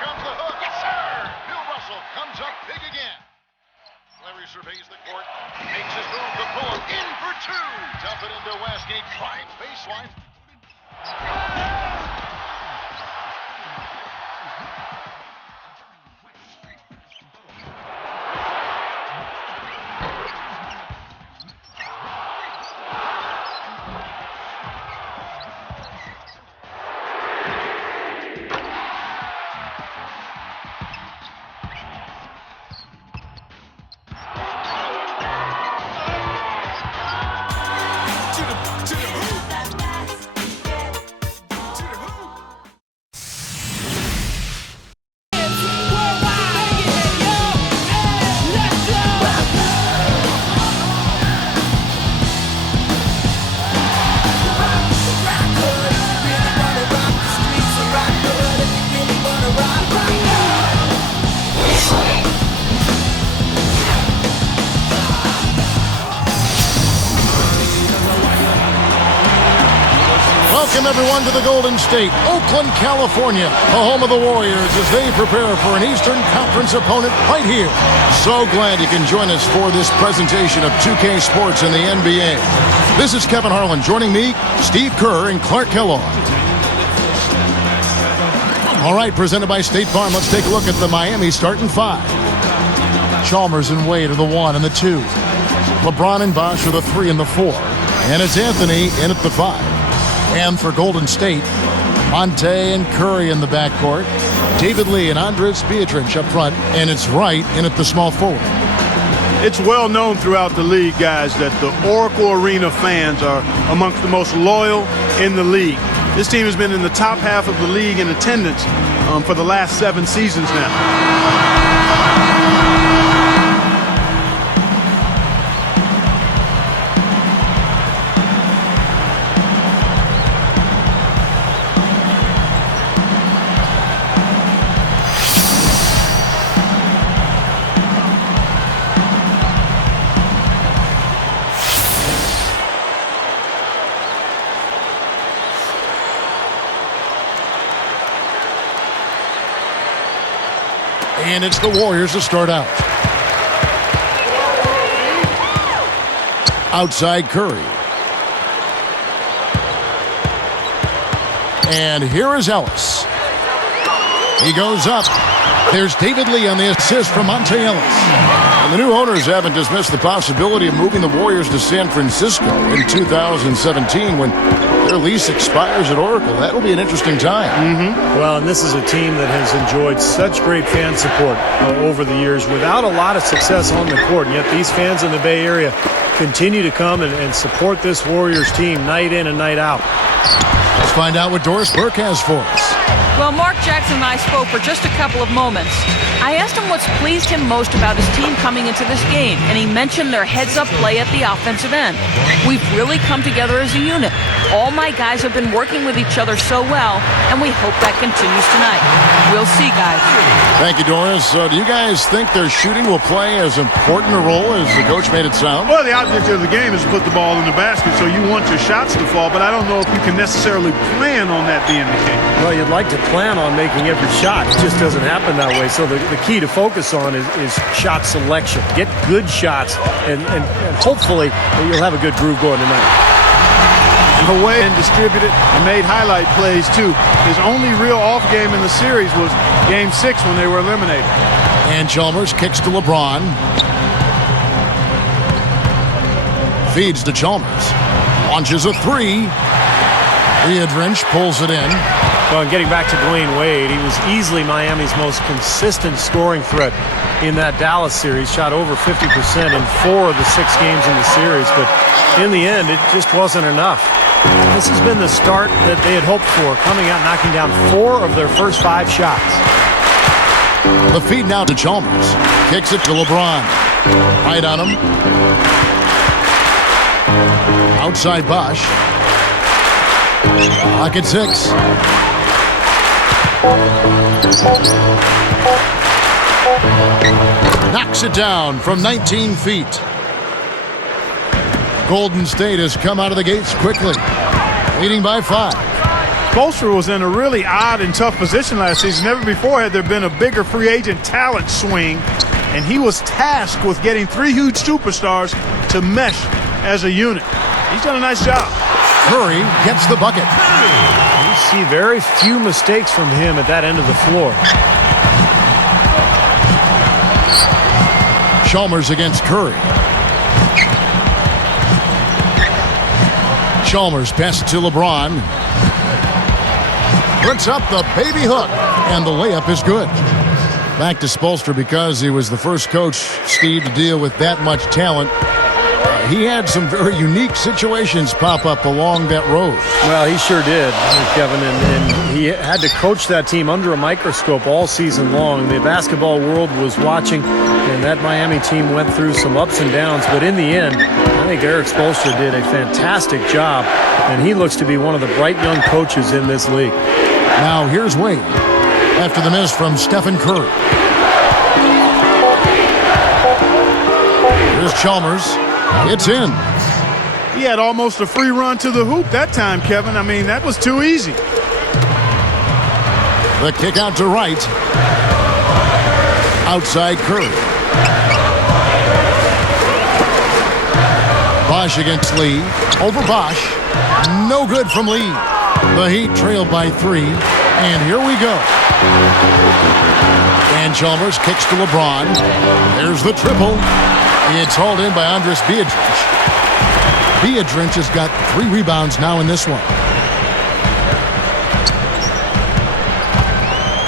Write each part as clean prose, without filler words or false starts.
comes the hook. Yes, sir! Bill Russell comes up big again. Larry surveys the court, makes his move to pull him in for two. Dump it into Westgate, drives baseline. Welcome, everyone, to the Golden State, Oakland, California, the home of the Warriors as they prepare for an Eastern Conference opponent right here. So glad you can join us for this presentation of 2K Sports in the NBA. This is Kevin Harlan. Joining me, Steve Kerr and Clark Kellogg. All right, presented by State Farm, let's take a look at the Miami starting five. Chalmers and Wade are the 1 and the 2. LeBron and Bosh are the 3 and the 4. And it's Anthony in at the 5. And for Golden State, Monte and Curry in the backcourt, David Lee and Andres Beatrice up front, and it's Wright in at the small forward. It's well known throughout the league, guys, that the Oracle Arena fans are amongst the most loyal in the league. This team has been in the top half of the league in attendance for the last 7 seasons now. And it's the Warriors to start out. Outside Curry. And here is Ellis. He goes up. There's David Lee on the assist from Monte Ellis. And the new owners haven't dismissed the possibility of moving the Warriors to San Francisco in 2017 when their lease expires at Oracle. That'll be an interesting time. Well, and this is a team that has enjoyed such great fan support over the years without a lot of success on the court. And yet these fans in the Bay Area continue to come and support this Warriors team night in and night out. Let's find out what Doris Burke has for us. Well, Mark Jackson and I spoke for just a couple of moments. I asked him what's pleased him most about his team coming into this game, and he mentioned their heads-up play at the offensive end. We've really come together as a unit. All my guys have been working with each other so well, and we hope that continues tonight. We'll see, guys. Thank you, Doris. Do you guys think their shooting will play as important a role as the coach made it sound? Well, the object of the game is to put the ball in the basket, so you want your shots to fall, but I don't know if you can necessarily plan on that being the case. Well, you'd like to plan on making every shot. It just doesn't happen that way. So the key to focus on is shot selection. Get good shots, and hopefully you'll have a good groove going tonight. Away and distributed and made highlight plays, too. His only real off game in the series was Game 6 when they were eliminated. And Chalmers kicks to LeBron. Feeds to Chalmers. Launches a 3. Beatrice pulls it in. Well, and getting back to Dwayne Wade, he was easily Miami's most consistent scoring threat in that Dallas series. Shot over 50% in 4 of the 6 games in the series, but in the end, it just wasn't enough. This has been the start that they had hoped for, coming out knocking down 4 of their first 5 shots. The feed now to Chalmers. Kicks it to LeBron. Right on him. Outside Bosh. Clock at 6. Knocks it down from 19 feet. Golden State has come out of the gates quickly, leading by 5. Spoelstra was in a really odd and tough position last season. Never before had there been a bigger free agent talent swing, and he was tasked with getting 3 huge superstars to mesh as a unit. He's done a nice job. Curry gets the bucket. You see very few mistakes from him at that end of the floor. Chalmers against Curry. Chalmers passes to LeBron. Puts up the baby hook, and the layup is good. Back to Spoelstra because he was the first coach, Steve, to deal with that much talent. He had some very unique situations pop up along that road. Well, he sure did, Kevin, and he had to coach that team under a microscope all season long. The basketball world was watching, and that Miami team went through some ups and downs, but in the end, I think Erik Spoelstra did a fantastic job, and he looks to be one of the bright young coaches in this league. Now here's Wade after the miss from Stephen Curry. Here's Chalmers. It's in. He had almost a free run to the hoop that time, Kevin. I mean, that was too easy. The kick out to right. Outside Curry. Bosch against Lee. Over Bosch. No good from Lee. The Heat trail by 3. And here we go. And Chalmers kicks to LeBron. There's the triple. It's hauled in by Andris Biedrins. Biedrins has got 3 rebounds now in this one.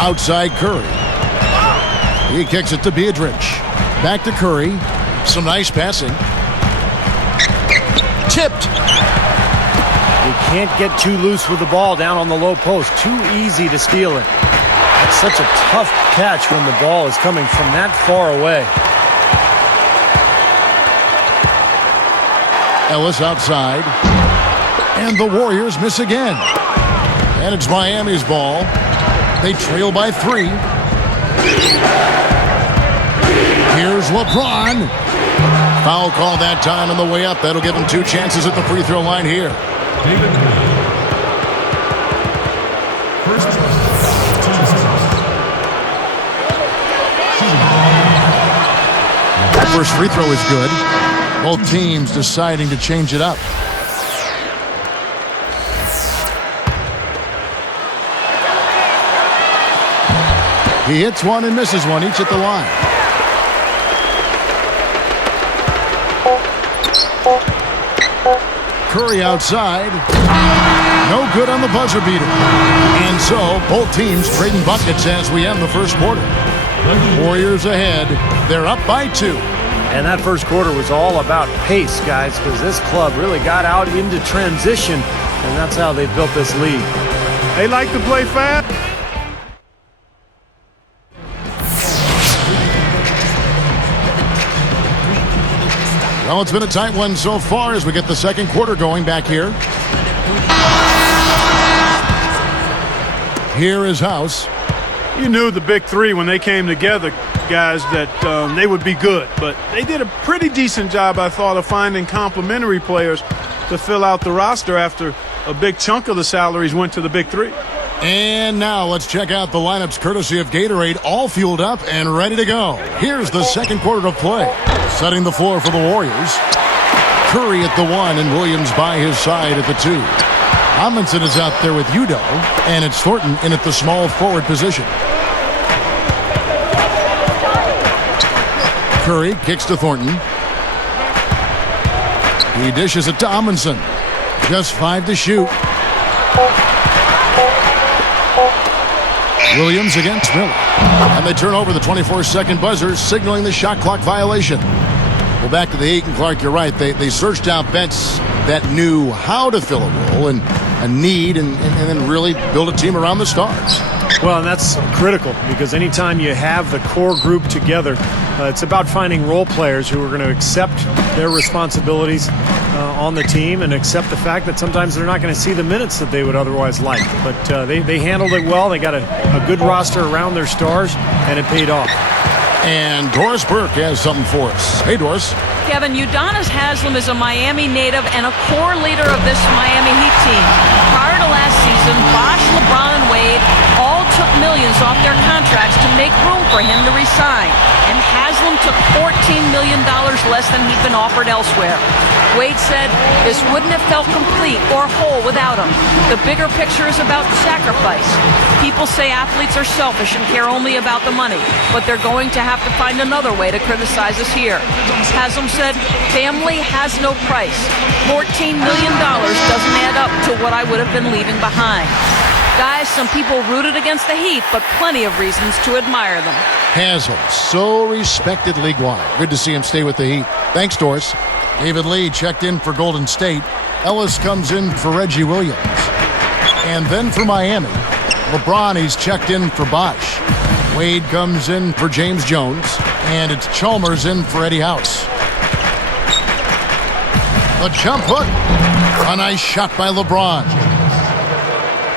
Outside Curry. He kicks it to Biedrins. Back to Curry. Some nice passing. Tipped. You can't get too loose with the ball down on the low post. Too easy to steal it. It's such a tough catch when the ball is coming from that far away. Ellis outside. And the Warriors miss again. And it's Miami's ball. They trail by 3. Here's LeBron. Foul call that time on the way up. That'll give him 2 chances at the free throw line here. That first free throw is good. Both teams deciding to change it up. He hits one and misses one, each at the line. Curry outside. No good on the buzzer beater. And so, both teams trading buckets as we end the first quarter. Warriors ahead. They're up by 2. And that first quarter was all about pace, guys, because this club really got out into transition, and that's how they built this lead. They like to play fast. Well, it's been a tight one so far as we get the second quarter going back here. Here is House. You knew the big 3 when they came together, guys, that they would be good. But they did a pretty decent job, I thought, of finding complementary players to fill out the roster after a big chunk of the salaries went to the big 3. And now let's check out the lineups courtesy of Gatorade, all fueled up and ready to go. Here's the second quarter of play. Setting the floor for the Warriors. Curry at the 1 and Williams by his side at the 2. Amundsen is out there with Udoh, and it's Thornton in at the small forward position. Curry kicks to Thornton. He dishes it to Amundsen. Just 5 to shoot. Williams against Miller. And they turn over the 24-second buzzer, signaling the shot clock violation. Well, back to the Heat, and Clark, you're right. They searched out vets that knew how to fill a role and a need and then really build a team around the stars. Well, and that's critical because anytime you have the core group together, it's about finding role players who are going to accept their responsibilities on the team and accept the fact that sometimes they're not going to see the minutes that they would otherwise like. But they handled it well. They got a good roster around their stars, and it paid off. And Doris Burke has something for us. Hey, Doris. Kevin, Udonis Haslem is a Miami native and a core leader of this Miami Heat team. Prior to last season, Bosh, LeBron, and Wade all took millions off their contracts to make room for him to resign. And Haslem took $14 million less than he'd been offered elsewhere. Wade said, "This wouldn't have felt complete or whole without him. The bigger picture is about sacrifice. People say athletes are selfish and care only about the money, but they're going to have to find another way to criticize us here." Haslem said, "Family has no price. $14 million doesn't add up to what I would have been leaving behind." Guys, some people rooted against the Heat, but plenty of reasons to admire them. Haslem, so respected league-wide. Good to see him stay with the Heat. Thanks, Doris. David Lee checked in for Golden State. Ellis comes in for Reggie Williams. And then for Miami, LeBron, he's checked in for Bosh. Wade comes in for James Jones. And it's Chalmers in for Eddie House. The jump hook. A nice shot by LeBron.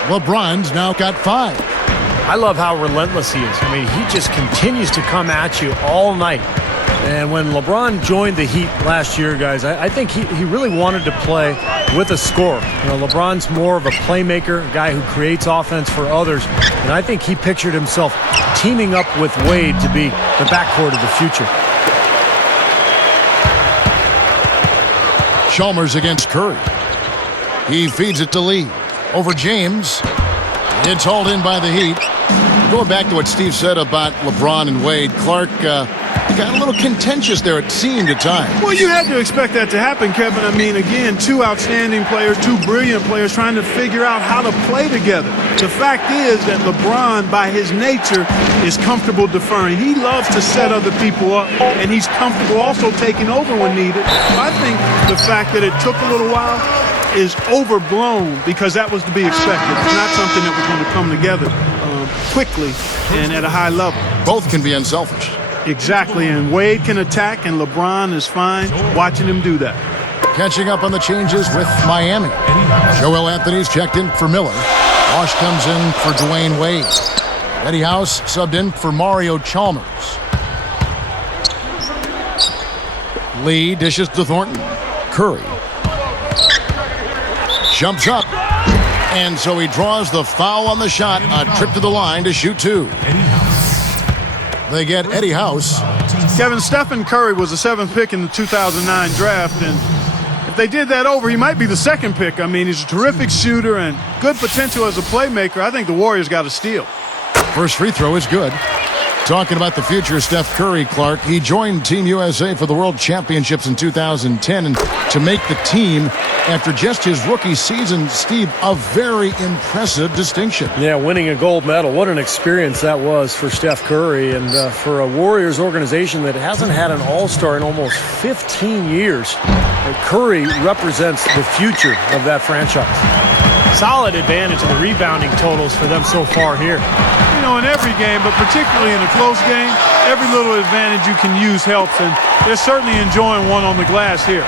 LeBron's now got 5. I love how relentless he is. I mean, he just continues to come at you all night. And when LeBron joined the Heat last year, guys, I think he really wanted to play with a scorer. You know, LeBron's more of a playmaker, a guy who creates offense for others. And I think he pictured himself teaming up with Wade to be the backcourt of the future. Chalmers against Curry. He feeds it to Lee. Over James. It's hauled in by the Heat. Going back to what Steve said about LeBron and Wade, Clark got a little contentious there, it seemed at times. Well, you had to expect that to happen, Kevin. I mean, again, 2 outstanding players, 2 brilliant players trying to figure out how to play together. The fact is that LeBron, by his nature, is comfortable deferring. He loves to set other people up, and he's comfortable also taking over when needed. So I think the fact that it took a little while is overblown because that was to be expected. It's not something that was going to come together quickly and at a high level. Both can be unselfish. Exactly, and Wade can attack, and LeBron is fine watching him do that. Catching up on the changes with Miami. Joel Anthony's checked in for Miller. Bosh comes in for Dwayne Wade. Eddie House subbed in for Mario Chalmers. Lee dishes to Thornton. Curry jumps up, and so he draws the foul on the shot. A trip to the line to shoot 2. They get Eddie House. Kevin, Stephen Curry was the 7th pick in the 2009 draft, and if they did that over, he might be the 2nd pick. I mean, he's a terrific shooter and good potential as a playmaker. I think the Warriors got a steal. First free throw is good. Talking about the future of Steph Curry, Clark, he joined Team USA for the World Championships in 2010, and to make the team after just his rookie season, Steve, a very impressive distinction. Yeah, winning a gold medal. What an experience that was for Steph Curry and for a Warriors organization that hasn't had an all-star in almost 15 years. Curry represents the future of that franchise. Solid advantage in the rebounding totals for them so far here. You know, in every game, but particularly in a close game, every little advantage you can use helps, and they're certainly enjoying one on the glass here.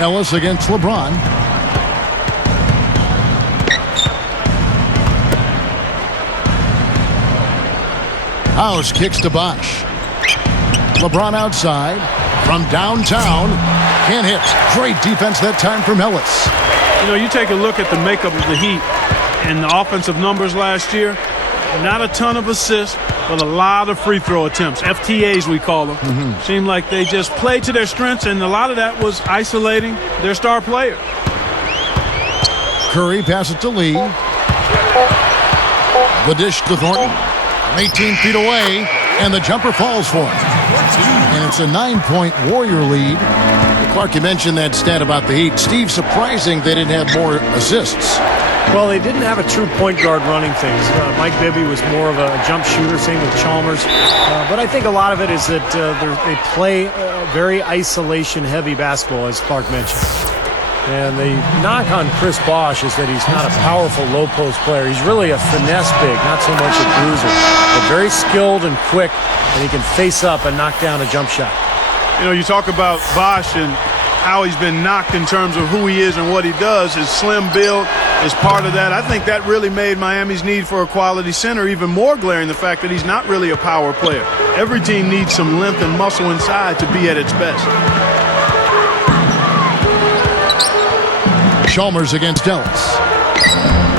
Ellis against LeBron. House kicks to Bosh. LeBron outside from downtown. Can't hit. Great defense that time from Ellis. You know, you take a look at the makeup of the Heat and the offensive numbers last year. Not a ton of assists, but a lot of free throw attempts. FTAs, we call them. Seemed like they just played to their strengths, and a lot of that was isolating their star player. Curry passes to Lee. The dish to Thornton. 18 feet away, and the jumper falls for him. And it's a 9-point Warrior lead. Clark, you mentioned that stat about the Heat. Steve, surprising they didn't have more assists. Well, they didn't have a true point guard running things. Mike Bibby was more of a jump shooter, same with Chalmers. But I think a lot of it is that they play very isolation-heavy basketball, as Clark mentioned. And the knock on Chris Bosh is that he's not a powerful low-post player. He's really a finesse big, not so much a bruiser. But very skilled and quick, and he can face up and knock down a jump shot. You know, you talk about Bosh, and how he's been knocked in terms of who he is and what he does. His slim build is part of that. I think that really made Miami's need for a quality center even more glaring, the fact that he's not really a power player. Every team needs some length and muscle inside to be at its best. Chalmers against Ellis.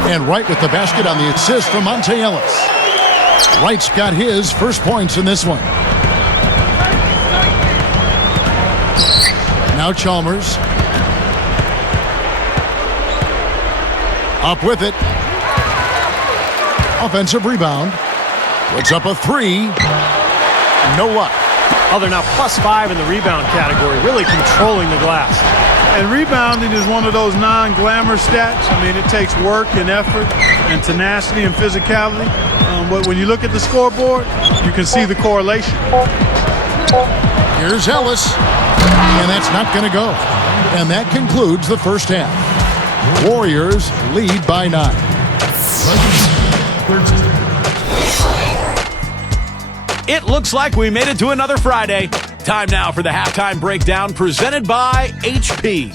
And Wright with the basket on the assist from Monte Ellis. Wright's got his first points in this one. Now Chalmers. Up with it. Offensive rebound. Puts up a three. No luck. Oh, they're now +5 in the rebound category, really controlling the glass. And rebounding is one of those non-glamour stats. I mean, it takes work and effort and tenacity and physicality. But when you look at the scoreboard, you can see the correlation. Here's Ellis. And that's not going to go. And that concludes the first half. Warriors lead by 9. It looks like we made it to another Friday. Time now for the halftime breakdown presented by HP.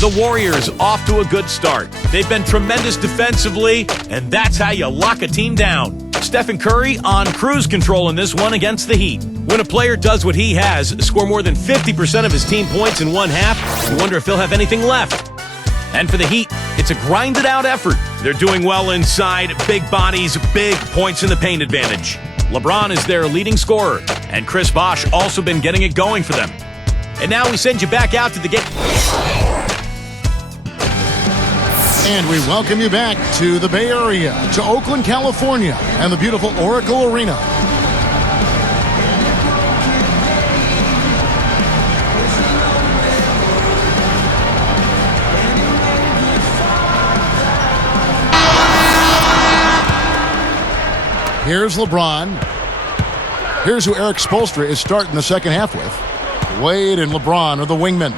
The Warriors off to a good start. They've been tremendous defensively, and that's how you lock a team down. Stephen Curry on cruise control in this one against the Heat. When a player does what he has, score more than 50% of his team points in one half, you wonder if he'll have anything left. And for the Heat, it's a grinded-out effort. They're doing well inside, big bodies, big points in the paint advantage. LeBron is their leading scorer, and Chris Bosh also been getting it going for them. And now we send you back out to the game. And we welcome you back to the Bay Area, to Oakland, California, and the beautiful Oracle Arena. Here's LeBron. Here's who Eric Spoelstra is starting the second half with. Wade and LeBron are the wingmen.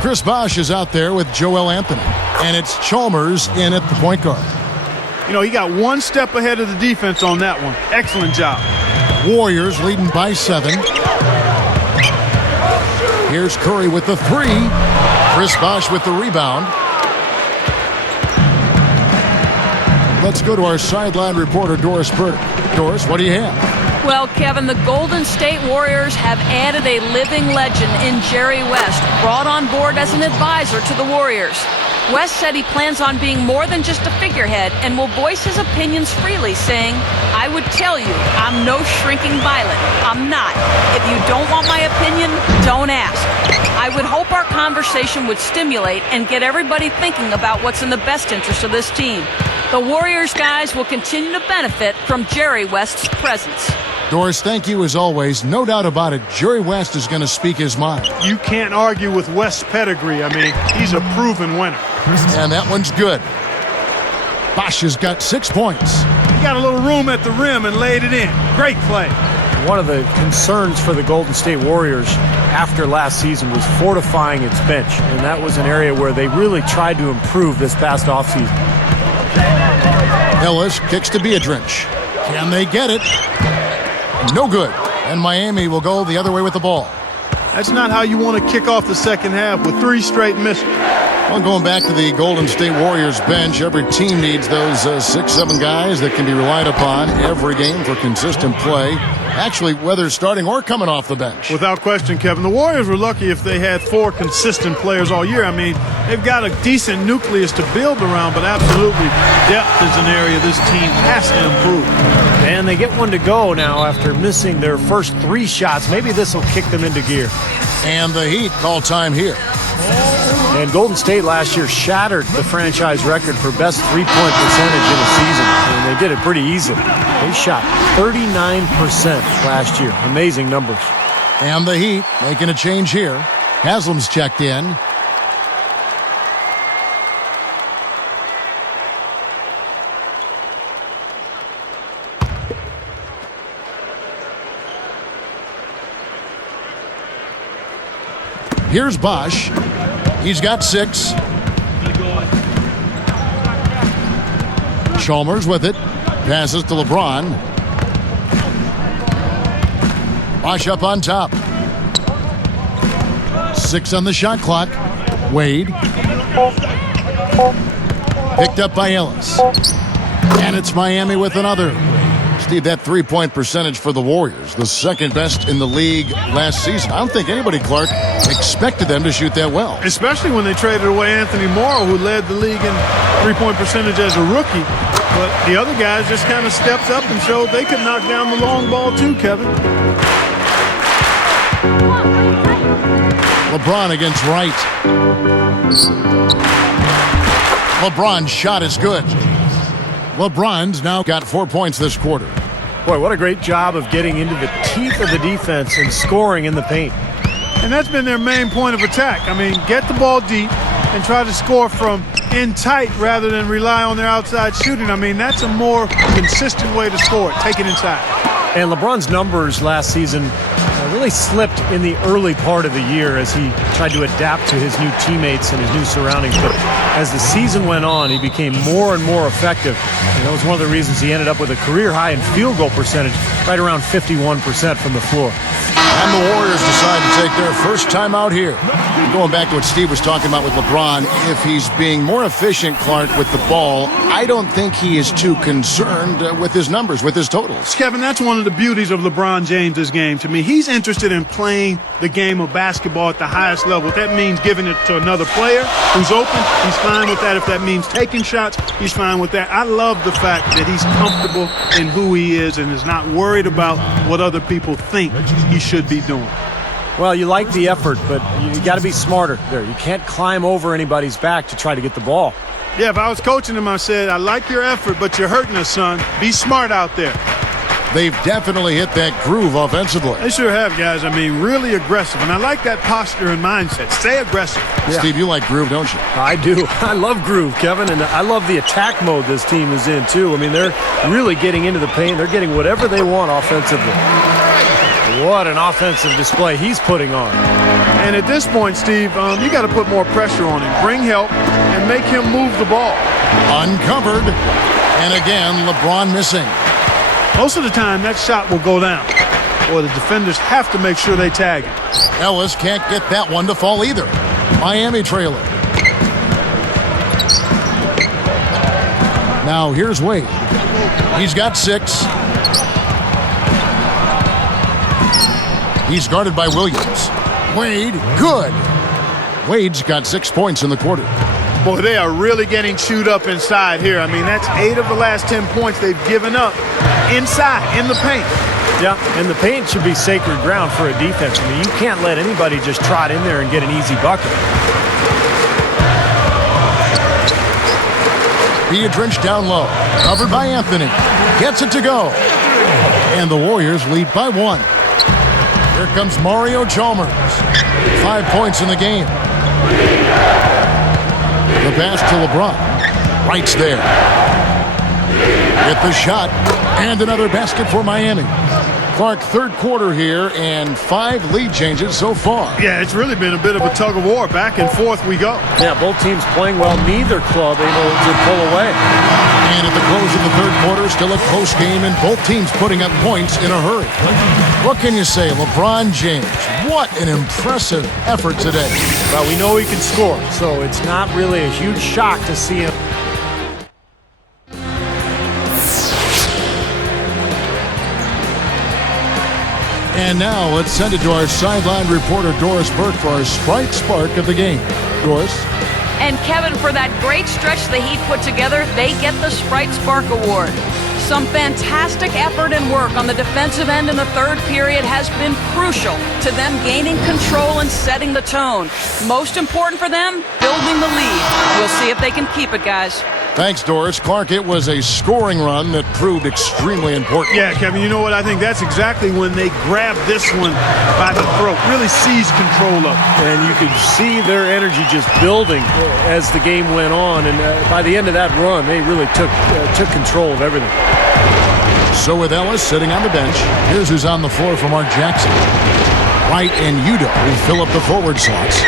Chris Bosh is out there with Joel Anthony. And it's Chalmers in at the point guard. You know, he got one step ahead of the defense on that one. Excellent job. Warriors leading by 7. Here's Curry with the 3. Chris Bosh with the rebound. Let's go to our sideline reporter, Doris Burdick. Doris, what do you have? Well, Kevin, the Golden State Warriors have added a living legend in Jerry West, brought on board as an advisor to the Warriors. West said he plans on being more than just a figurehead and will voice his opinions freely, saying, "I would tell you, I'm no shrinking violet. I'm not. If you don't want my opinion, don't ask." I would hope our conversation would stimulate and get everybody thinking about what's in the best interest of this team. The Warriors guys will continue to benefit from Jerry West's presence. Doris, thank you as always. No doubt about it, Jerry West is going to speak his mind. You can't argue with West's pedigree. I mean, he's a proven winner. And that one's good. Bosh has got 6 points. He got a little room at the rim and laid it in. Great play. One of the concerns for the Golden State Warriors after last season was fortifying its bench, and that was an area where they really tried to improve this past offseason. Ellis kicks to Biedrins. Can they get it? No good. And Miami will go the other way with the ball. That's not how you want to kick off the second half with 3 straight misses. Well, going back to the Golden State Warriors bench, every team needs those 6-7 guys that can be relied upon every game for consistent play. Actually, whether starting or coming off the bench. Without question, Kevin. The Warriors were lucky if they had 4 consistent players all year. I mean, they've got a decent nucleus to build around, but absolutely depth is an area this team has to improve. And they get one to go now after missing their first 3 shots. Maybe this will kick them into gear. And the Heat call time here. And Golden State last year shattered the franchise record for best three-point percentage in a season. And they did it pretty easily. They shot 39% last year. Amazing numbers. And the Heat making a change here. Haslam's checked in. Here's Bosh. He's got 6. Chalmers with it. Passes to LeBron. Bosh up on top. 6 on the shot clock. Wade. Picked up by Ellis. And it's Miami with another. Steve, that three-point percentage for the Warriors, the second best in the league last season. I don't think anybody, Clark, expected them to shoot that well. Especially when they traded away Anthony Morrow, who led the league in three-point percentage as a rookie. But the other guys just kind of stepped up and showed they could knock down the long ball too, Kevin. LeBron against Wright. LeBron's shot is good. LeBron's now got 4 points this quarter. Boy, what a great job of getting into the teeth of the defense and scoring in the paint. And that's been their main point of attack. I mean, get the ball deep and try to score from in tight rather than rely on their outside shooting. I mean, that's a more consistent way to score it. Take it inside. And LeBron's numbers last season really slipped in the early part of the year as he tried to adapt to his new teammates and his new surroundings. But as the season went on, he became more and more effective. And that was one of the reasons he ended up with a career high in field goal percentage, right around 51% from the floor. And the Warriors decide to take their first time out here. Going back to what Steve was talking about with LeBron, if he's being more efficient, Clark, with the ball, I don't think he is too concerned with his numbers, with his totals. Kevin, that's one of the beauties of LeBron James' game to me. He's interested in playing the game of basketball at the highest level. If that means giving it to another player who's open, he's fine with that. If that means taking shots, he's fine with that. I love the fact that he's comfortable in who he is and is not worried about what other people think he should be doing. Well, you like the effort, but you got to be smarter there. You can't climb over anybody's back to try to get the ball. Yeah, if I was coaching him, I said, I like your effort, but you're hurting us, son. Be smart out there. They've definitely hit that groove offensively. They sure have, guys. I mean, really aggressive. And I like that posture and mindset. Stay aggressive. Yeah. Steve, you like groove, don't you? I do. I love groove, Kevin, and I love the attack mode this team is in, too. I mean, they're really getting into the paint. They're getting whatever they want offensively. What an offensive display he's putting on. And at this point, Steve, you got to put more pressure on him. Bring help and make him move the ball. Uncovered. And again, LeBron missing. Most of the time, that shot will go down. Or the defenders have to make sure they tag him. Ellis can't get that one to fall either. Miami trailer. Now here's Wade. He's got 6. He's guarded by Williams. Wade, good. Wade's got 6 points in the quarter. Boy, they are really getting chewed up inside here. I mean, that's 8 of the last 10 points they've given up inside, in the paint. Yeah, and the paint should be sacred ground for a defense. I mean, you can't let anybody just trot in there and get an easy bucket. Biedrins down low. Covered by Anthony. Gets it to go. And the Warriors lead by 1. Here comes Mario Chalmers. 5 points in the game. The pass to LeBron. Wright's there. With the shot. And another basket for Miami. Clark, third quarter here and 5 lead changes so far. Yeah, it's really been a bit of a tug of war. Back and forth we go. Yeah, both teams playing well. Neither club able to pull away. And at the close of the third quarter, still a close game, and both teams putting up points in a hurry. What can you say? LeBron James, what an impressive effort today. Well, we know he can score, so it's not really a huge shock to see him. And now let's send it to our sideline reporter, Doris Burke, for our Sprite Spark of the game. Doris? And Kevin, for that great stretch the Heat put together, they get the Sprite Spark Award. Some fantastic effort and work on the defensive end in the third period has been crucial to them gaining control and setting the tone. Most important for them, building the lead. We'll see if they can keep it, guys. Thanks, Doris. Clark, it was a scoring run that proved extremely important. Yeah, Kevin, you know what? I think that's exactly when they grabbed this one by the throat, really seized control of it. And you could see their energy just building as the game went on. And by the end of that run, they really took control of everything. So with Ellis sitting on the bench, here's who's on the floor for Mark Jackson. Wright and Udoh will fill up the forward slots.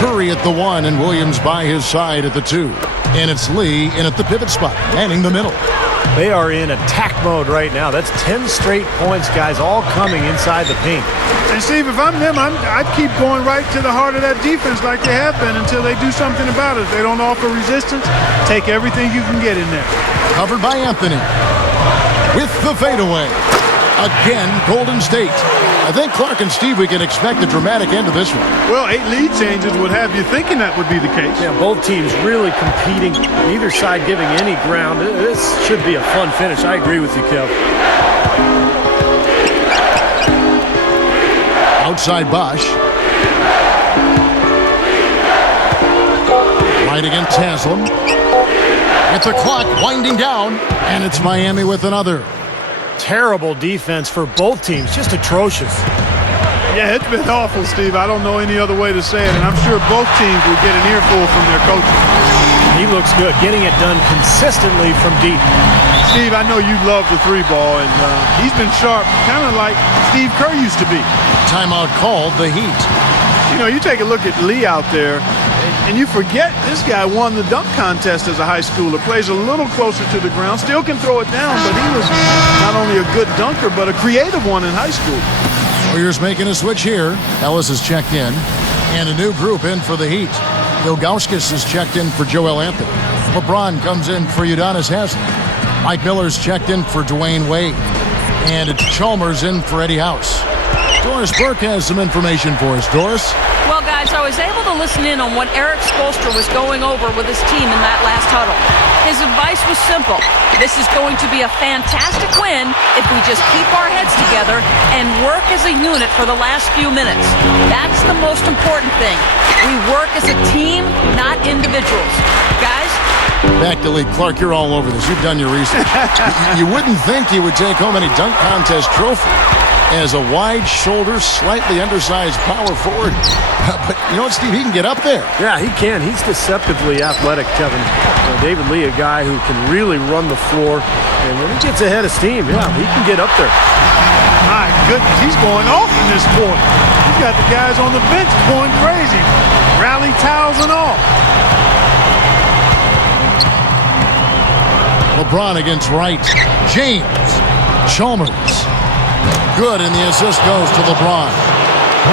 Curry at the 1 and Williams by his side at the 2. And it's Lee in at the pivot spot, manning the middle. They are in attack mode right now. That's 10 straight points, guys, all coming inside the paint. And Steve, if I'm them, I'd keep going right to the heart of that defense like they have been until they do something about it. If they don't offer resistance, take everything you can get in there. Covered by Anthony. With the fadeaway. Again, Golden State. I think, Clark and Steve, we can expect a dramatic end to this one. Well, 8 lead changes would have you thinking that would be the case. Yeah, both teams really competing, neither side giving any ground. This should be a fun finish. I agree with you, Kev. Outside Bosch. Right against Haslam. With the clock winding down, and it's Miami with another. Terrible defense for both teams, just atrocious. Yeah, it's been awful, Steve. I don't know any other way to say it, and I'm sure both teams will get an earful from their coaches. He looks good, getting it done consistently from deep. Steve, I know you love the 3-ball, and he's been sharp, kind of like Steve Kerr used to be. Timeout called, the Heat. You know, you take a look at Lee out there, and you forget this guy won the dunk contest as a high schooler, plays a little closer to the ground, still can throw it down, but he was not only a good dunker, but a creative one in high school. Warriors making a switch here. Ellis is checked in, and a new group in for the Heat. Ilgauskas is checked in for Joel Anthony. LeBron comes in for Udonis Haslem. Mike Miller's checked in for Dwayne Wade. And it's Chalmers in for Eddie House. Doris Burke has some information for us. Doris? Well, guys, I was able to listen in on what Eric Spoelstra was going over with his team in that last huddle. His advice was simple. This is going to be a fantastic win if we just keep our heads together and work as a unit for the last few minutes. That's the most important thing. We work as a team, not individuals. Guys? Back to Lee. Clark, you're all over this. You've done your research. You wouldn't think he would take home any dunk contest trophy as a wide-shoulder, slightly undersized power forward. But you know what, Steve? He can get up there. Yeah, he can. He's deceptively athletic, Kevin. David Lee, a guy who can really run the floor. And when he gets ahead of steam, yeah, he can get up there. My goodness, he's going off in this quarter. He's got the guys on the bench going crazy. Rally towels and all. LeBron against Wright. James. Chalmers. Good, and the assist goes to LeBron.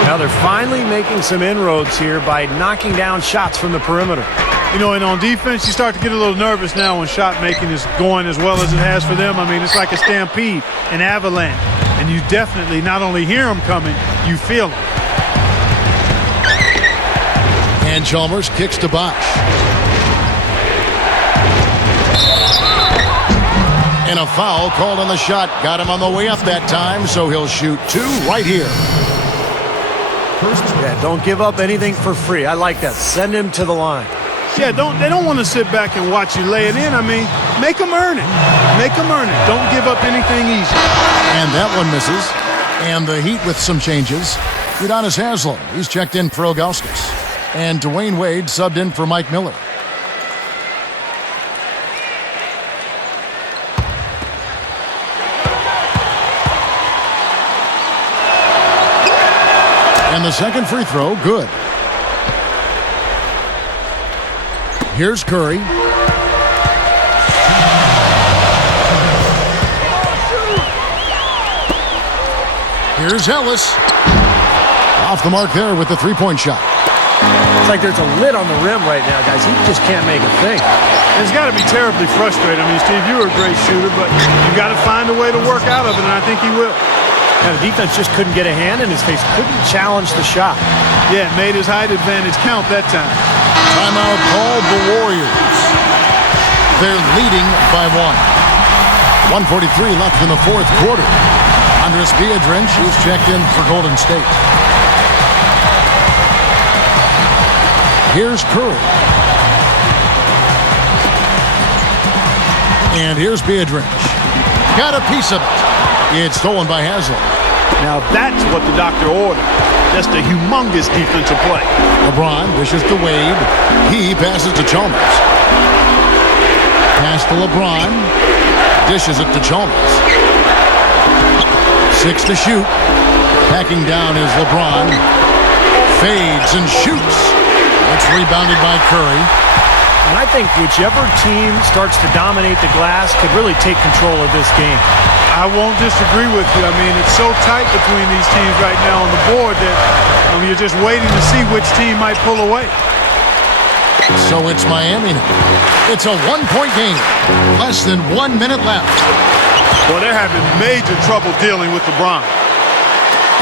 Now they're finally making some inroads here by knocking down shots from the perimeter. You know, and on defense, you start to get a little nervous now when shot making is going as well as it has for them. I mean, it's like a stampede, an avalanche. And you definitely not only hear them coming, you feel them. And Chalmers kicks to Bosch. And a foul called on the shot. Got him on the way up that time, so he'll shoot 2 right here. Yeah, don't give up anything for free. I like that. Send him to the line. Yeah, they don't want to sit back and watch you lay it in. I mean, make them earn it. Make them earn it. Don't give up anything easy. And that one misses. And the Heat with some changes. Udonis Haslem, he's checked in for Ilgauskas. And Dwayne Wade subbed in for Mike Miller. And the second free throw, good. Here's Curry. Here's Ellis. Off the mark there with the three-point shot. It's like there's a lid on the rim right now, guys. He just can't make a thing. It's got to be terribly frustrating. I mean, Steve, you're a great shooter, but you got to find a way to work out of it, and I think he will. Yeah, the defense just couldn't get a hand in his face, couldn't challenge the shot. Yeah, it made his height advantage count that time. Timeout called the Warriors. They're leading by 1. 1:43 left in the fourth quarter. Andres Biedrins is checked in for Golden State. Here's Curry. And here's Biedrins. Got a piece of it. It's stolen by Haslem. Now that's what the doctor ordered. Just a humongous defensive play. LeBron dishes to Wade. He passes to Chalmers. Pass to LeBron. Dishes it to Chalmers. 6 to shoot. Backing down is LeBron. Fades and shoots. It's rebounded by Curry. And I think whichever team starts to dominate the glass could really take control of this game. I won't disagree with you. I mean, it's so tight between these teams right now on the board that you're just waiting to see which team might pull away. So it's Miami now. It's a one-point game. Less than 1 minute left. Well, they're having major trouble dealing with LeBron.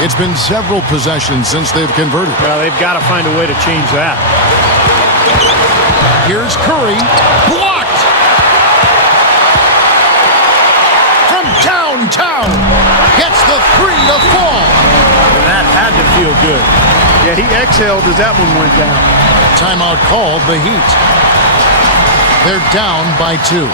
It's been several possessions since they've converted. Well, they've got to find a way to change that. Here's Curry. Blocked! From downtown. Gets the three to fall. And that had to feel good. Yeah, he exhaled as that one went down. Timeout called, the Heat. They're down by 2.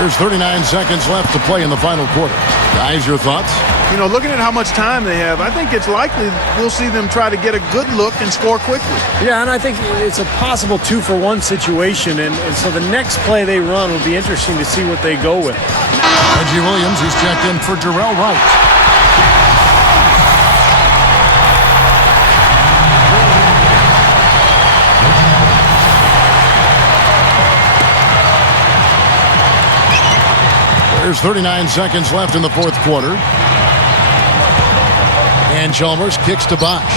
There's 39 seconds left to play in the final quarter. Guys, your thoughts? You know, looking at how much time they have, I think it's likely we'll see them try to get a good look and score quickly. Yeah, and I think it's a possible 2-for-1 situation, and so the next play they run will be interesting to see what they go with. Reggie Williams, he's checked in for Jarrell Wright. There's 39 seconds left in the fourth quarter. And Chalmers kicks to Bosh.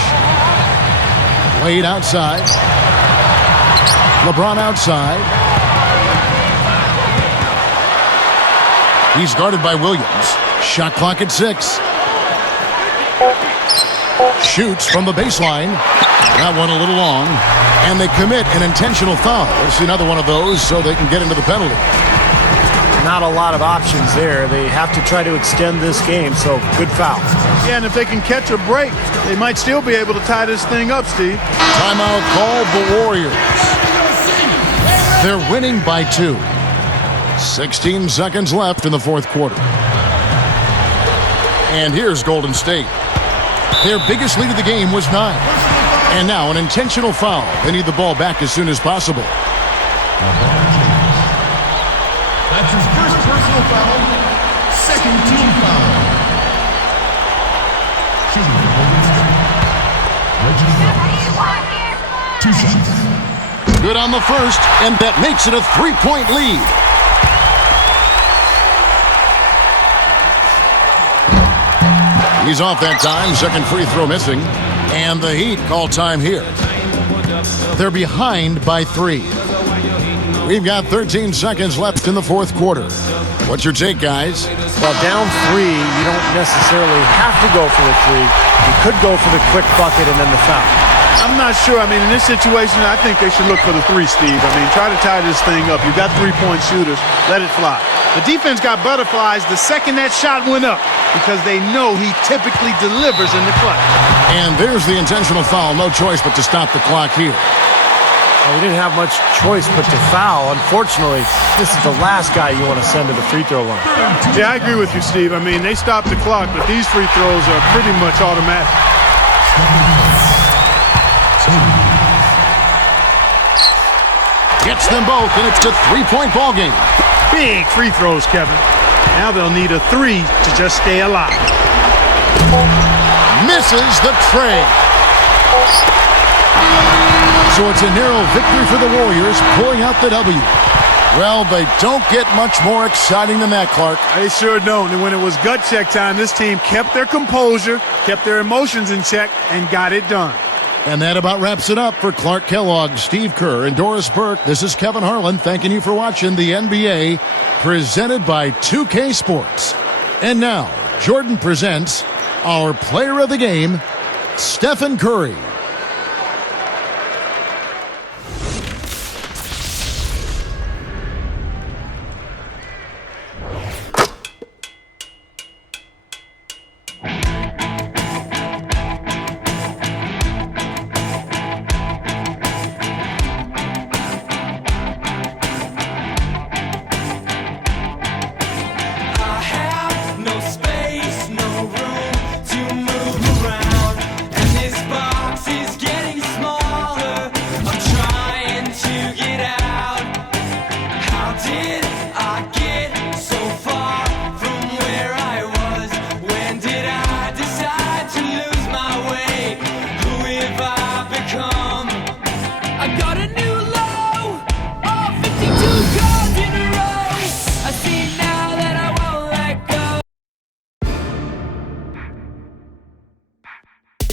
Wade outside. LeBron outside. He's guarded by Williams. Shot clock at 6. Shoots from the baseline. That one a little long. And they commit an intentional foul. It's another one of those so they can get into the penalty. Not a lot of options there. They have to try to extend this game, so good foul. Yeah, and if they can catch a break, they might still be able to tie this thing up, Steve. Timeout called the Warriors. They're winning by 2. 16 seconds left in the fourth quarter. And here's Golden State. Their biggest lead of the game was 9. And now an intentional foul. They need the ball back as soon as possible. That's his first personal foul, second team foul. Shooting for Golden State. Reggie Williams. 2 shots. Good on the first, and that makes it a 3-point lead. He's off that time, second free throw missing. And the Heat call time here. They're behind by 3. We've got 13 seconds left in the fourth quarter. What's your take, guys? Well, down 3, you don't necessarily have to go for the 3. You could go for the quick bucket and then the foul. I'm not sure. I mean, in this situation, I think they should look for the 3, Steve. I mean, try to tie this thing up. You've got 3-point shooters. Let it fly. The defense got butterflies the second that shot went up because they know he typically delivers in the clutch. And there's the intentional foul. No choice but to stop the clock here. Well, we didn't have much choice but to foul. Unfortunately, this is the last guy you want to send to the free throw line. Yeah, I agree with you, Steve. I mean, they stopped the clock, but these free throws are pretty much automatic. Gets them both, and it's a 3-point ball game. Big free throws, Kevin. Now they'll need a 3 to just stay alive. Misses the tray. So it's a narrow victory for the Warriors, pulling out the W. Well, they don't get much more exciting than that, Clark. They sure don't. And when it was gut check time, this team kept their composure, kept their emotions in check, and got it done. And that about wraps it up for Clark Kellogg, Steve Kerr, and Doris Burke. This is Kevin Harlan thanking you for watching the NBA, presented by 2K Sports. And now, Jordan presents our player of the game, Stephen Curry.